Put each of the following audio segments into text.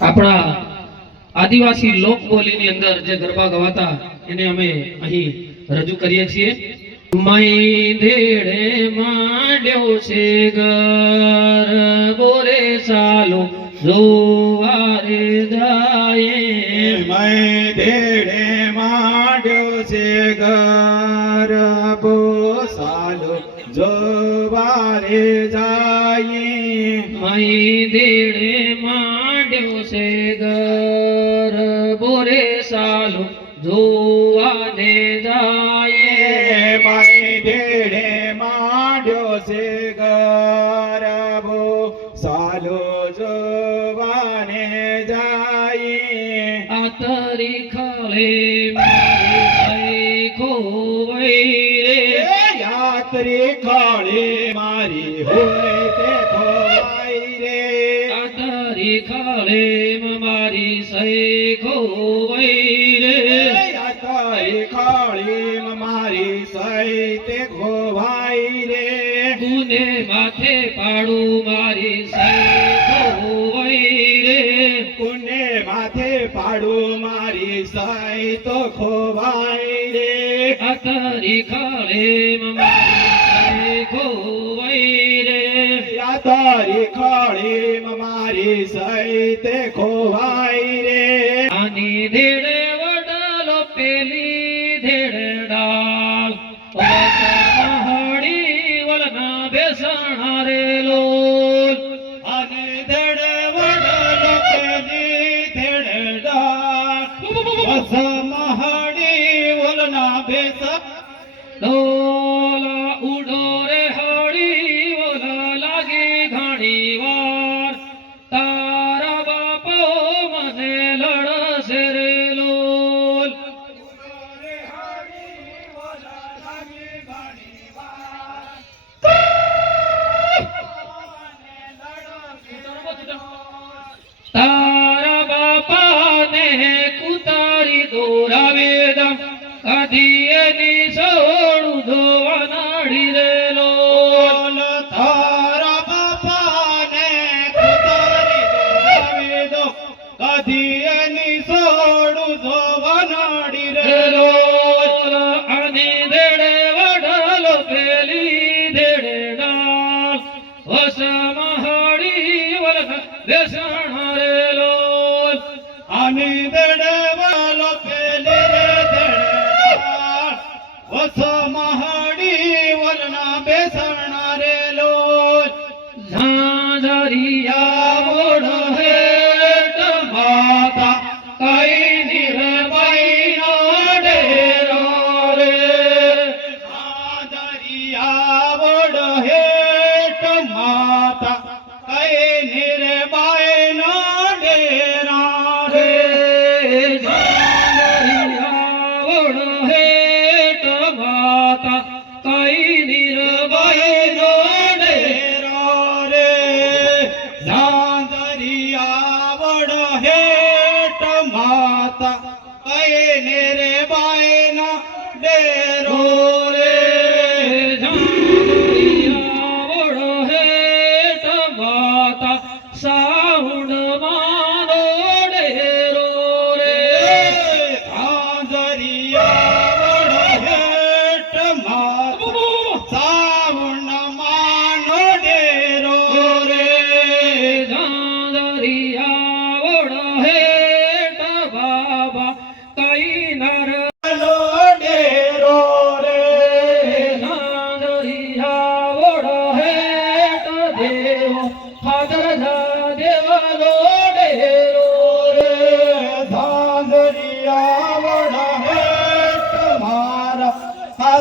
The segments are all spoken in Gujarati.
આપણા આદિવાસી લોક બોલીની અંદર જે ગરબા ગવાતા એને અમે અહીં રજૂ કરીએ છીએ. ધેડે માંડ્યો છે ગર બોરે સાલો જોવારે જાય. મેં ધેડે માંડ્યો છે ગરબો સાલો જોવારે જાય. મય ધેડે માંડ્યો છે ગર બોરે સાલો જોવાને જાય. મારી દેડે માંડ્યો છે ગરબો સાલો જોવાને જાય. આ તરી ખળે મારી ખોવાઈ રે. યાત્રી કાળે મારી હોય તે ખોવાઈ રે. આ ખાલે ખળે મારી સહી ખોવાઈ રે યાત્રી કાળે મારી સહિત ખોવાઈ રે ગુને માથે પાડું મારી સહી ખોવાઈ રે પુણે માથે પાડું મારી સહિત ખોવાઈ રે તરી ખળે મારી સહી ખોવાઈ યાત્રી કાળે મારી સહિત ખોવાઈ રે. આની ધેડે વડાલો પેલી ધેડે ડાળ. વસમહડી વલના બેસણા રે લોલ. અને ધડ વડલો પેલી ધડડા વસ મહડી વલના બેસ તારા બાપાને કુતારી દોરા વેદમ કધી એની સોળું ધોવા નાડી રે લોલ બોલ, તારા કુતારી દોરા વેદમ કદી લોલ આની દડે વાલો પેલી રે દડે વસ મહાડી વલના બેસણા રેલો ઝાઝરિયા હેઠ માતા કઈ નિર્બાય નો ડેરો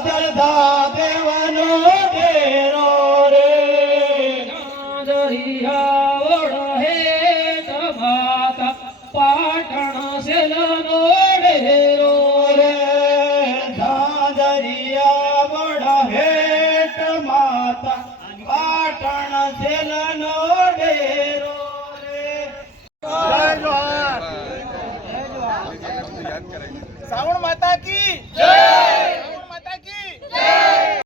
હાદરદા દેવનો ડેરો રે. પાટણ સેલનો ડેરો રે. ધાંધરિયા વડ હેઠ માતા પાટણ સેલનો